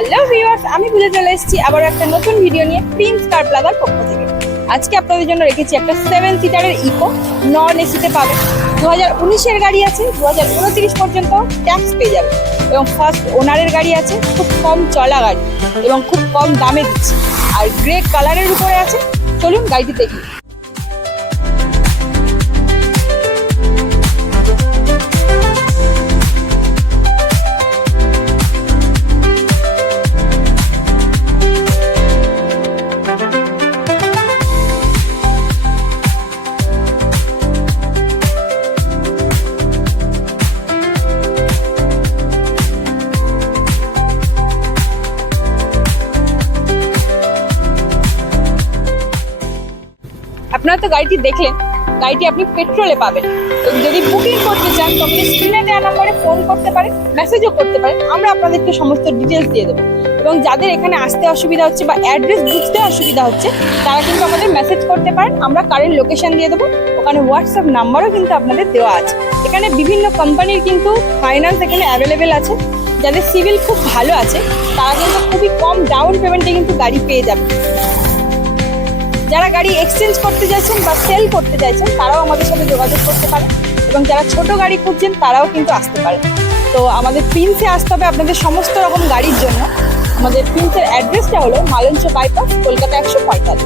Hello viewers, আমি ভুলে চলে এসেছি আবার একটা নতুন ভিডিও নিয়ে প্রিন্স কার প্লাজার পক্ষ থেকে। আজকে আপনাদের জন্য রেখেছি একটা 7 সিটারের ইকো, নন এসিতে পাবেন। 2019-এর গাড়ি আছে, 2029 পর্যন্ত ট্যাক্স পেয়ে যাবে এবং ফার্স্ট ওনারের গাড়ি আছে, খুব কম চলা গাড়ি এবং খুব কম দামে দিচ্ছে আর গ্রে কালারের উপরে আছে। চলুন গাড়িটি দেখি। আপনারা তো গাড়িটি দেখলেন, গাড়িটি আপনি পেট্রোলে পাবেন। তো যদি বুকিং করতে চান তো আপনি স্ক্রিনে দেওয়া নম্বরে ফোন করতে পারেন, মেসেজও করতে পারেন। আমরা আপনাদেরকে সমস্ত ডিটেলস দিয়ে দেবো এবং যাদের এখানে আসতে অসুবিধা হচ্ছে বা অ্যাড্রেস বুঝতে অসুবিধা হচ্ছে তারা কিন্তু আমাদের মেসেজ করতে পারেন। আমরা কারেন্ট লোকেশন দিয়ে দেবো, ওখানে হোয়াটসঅ্যাপ নাম্বারও কিন্তু আপনাদের দেওয়া আছে। এখানে বিভিন্ন কোম্পানির কিন্তু ফাইন্যান্স এখানে অ্যাভেলেবেল আছে। যাদের সিভিল খুব ভালো আছে তারা কিন্তু খুবই কম ডাউন পেমেন্টে কিন্তু গাড়ি পেয়ে যাবে। যারা গাড়ি এক্সচেঞ্জ করতে চাইছেন বা সেল করতে চাইছেন তারাও আমাদের সাথে যোগাযোগ করতে পারেন এবং যারা ছোট গাড়ি খুঁজছেন তারাও কিন্তু আসতে পারেন। তো আমাদের প্রিন্সে আসতে হবে আপনাদের সমস্ত রকম গাড়ির জন্য। আমাদের প্রিন্সের অ্যাড্রেসটা হলো মালঞ্চ বাইপাস, কলকাতা 145।